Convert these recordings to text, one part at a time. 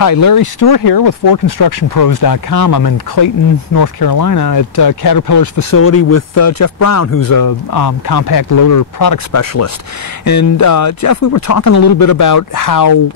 Hi, Larry Stewart here with FordConstructionPros.com. I'm in Clayton, North Carolina at Caterpillar's facility with Jeff Brown, who's a compact loader product specialist. And Jeff, we were talking a little bit about how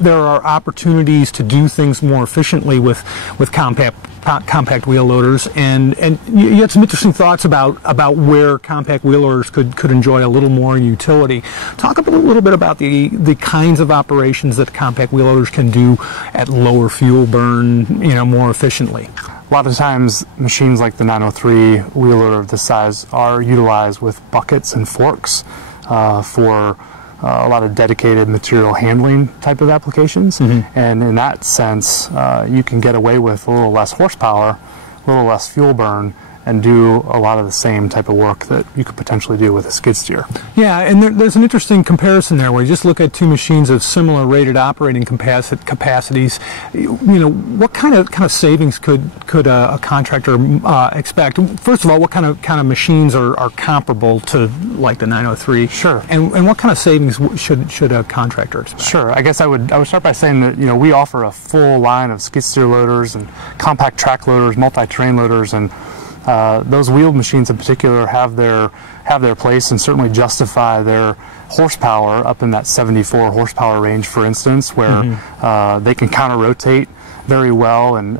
there are opportunities to do things more efficiently with compact wheel loaders, and you had some interesting thoughts about where compact wheel loaders could enjoy a little more utility. Talk a little bit about the kinds of operations that compact wheel loaders can do at lower fuel burn, more efficiently. A lot of times machines like the 903 wheel loader of this size are utilized with buckets and forks for a lot of dedicated material handling type of applications. And in that sense, you can get away with a little less horsepower, a little less fuel burn, and do a lot of the same type of work that you could potentially do with a skid steer. Yeah, and there's an interesting comparison there where you just look at two machines of similar rated operating capacities. What kind of savings could a contractor expect? First of all, what kind of machines are comparable to like the 903? Sure. And what kind of savings should a contractor expect? Sure. I guess I would start by saying that we offer a full line of skid steer loaders and compact track loaders, multi-terrain loaders, and those wheeled machines in particular have their place and certainly justify their horsepower up in that 74 horsepower range, for instance, where they can counter-rotate very well and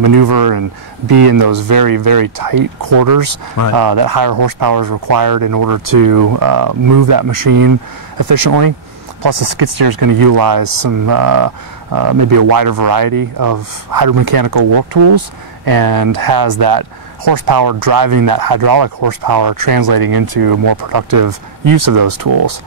maneuver and be in those very, very tight quarters. Right. That higher horsepower is required in order to move that machine efficiently. Plus, the skid steer is going to utilize some maybe a wider variety of hydromechanical work tools and has that horsepower driving that hydraulic horsepower, translating into more productive use of those tools.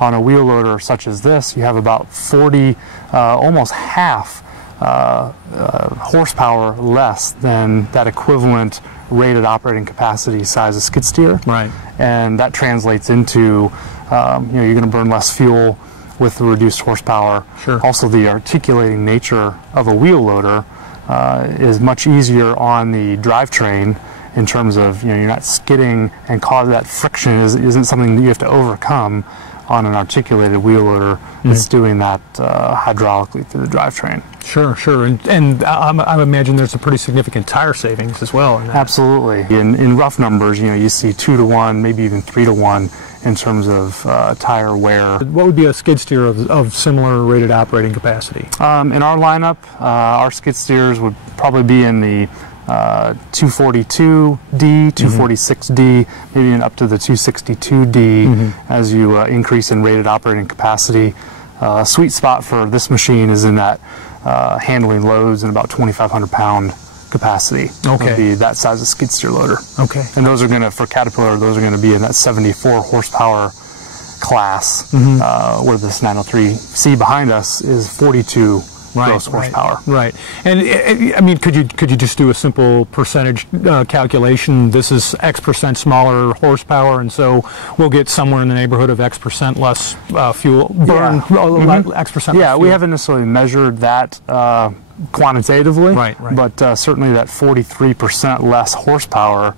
On a wheel loader such as this, you have about 40, almost half horsepower less than that equivalent rated operating capacity size of skid steer. Right. And that translates into you're going to burn less fuel with the reduced horsepower. Sure. Also, the articulating nature of a wheel loader is much easier on the drivetrain in terms of you're not skidding, and cause that friction isn't something that you have to overcome on an articulated wheel loader that's doing that hydraulically through the drivetrain. Sure, sure, and I imagine there's a pretty significant tire savings as well in that. Absolutely. In rough numbers, you see 2 to 1, maybe even 3 to 1 in terms of tire wear. What would be a skid steer of similar rated operating capacity? In our lineup, our skid steers would probably be in the 242D, 246D, maybe even up to the 262D as you increase in rated operating capacity. Sweet spot for this machine is in that handling loads in about 2,500 pound capacity. Okay. Would be that size of skid steer loader. Okay. And those are going to, for Caterpillar, those are going to be in that 74 horsepower class, where this 903C behind us is 42 gross horsepower. Right. And I mean, could you just do a simple percentage calculation? This is X% smaller horsepower, and so we'll get somewhere in the neighborhood of X% less fuel burn. X%. Yeah, we haven't necessarily measured that quantitatively, but certainly that 43% less horsepower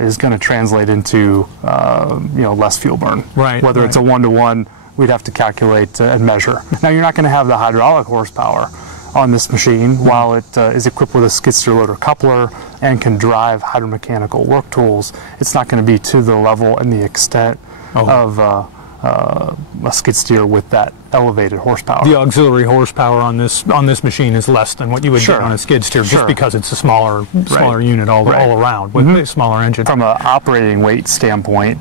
is going to translate into less fuel burn. Right. Whether it's a 1-to-1, we'd have to calculate and measure. Now, you're not going to have the hydraulic horsepower on this machine while it is equipped with a skid steer loader coupler and can drive hydromechanical work tools. It's not going to be to the level and the extent of a skid steer with that elevated horsepower. The auxiliary horsepower on this machine is less than what you would get on a skid steer, just because it's a smaller unit all around with a smaller engine. From an operating weight standpoint,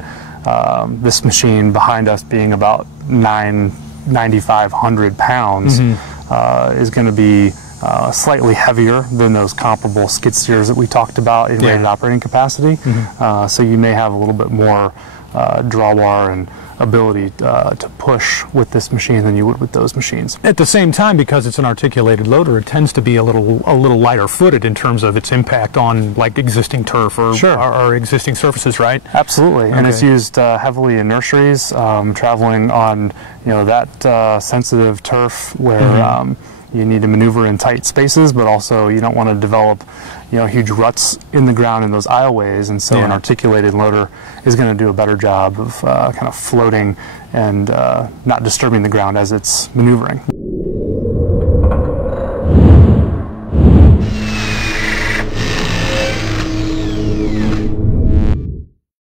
this machine behind us being about 9,500 pounds is going to be slightly heavier than those comparable skid steers that we talked about in rated operating capacity. So you may have a little bit more drawbar and ability to push with this machine than you would with those machines. At the same time, because it's an articulated loader, it tends to be a little lighter footed in terms of its impact on like existing turf or existing surfaces, right? Absolutely. And it's used heavily in nurseries, traveling on that sensitive turf where you need to maneuver in tight spaces, but also you don't want to develop huge ruts in the ground in those aisleways, and so an articulated loader is going to do a better job of kind of floating and not disturbing the ground as it's maneuvering.